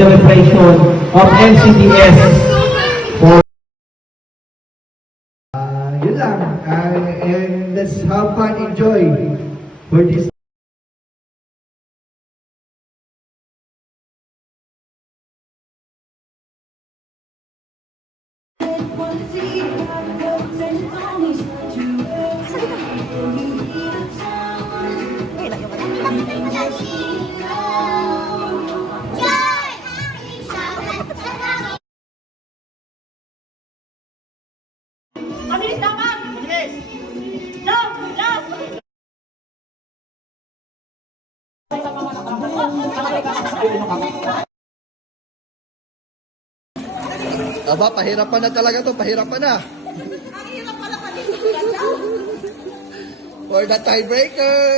celebration of NCDS for Yun lang. And let's have fun, enjoy for this. Mabilis dapat! Mabilis! Love! Love! Aba, pahirapan na talaga to, pahirapan na. Ang hirap pala kanina. For the tiebreaker.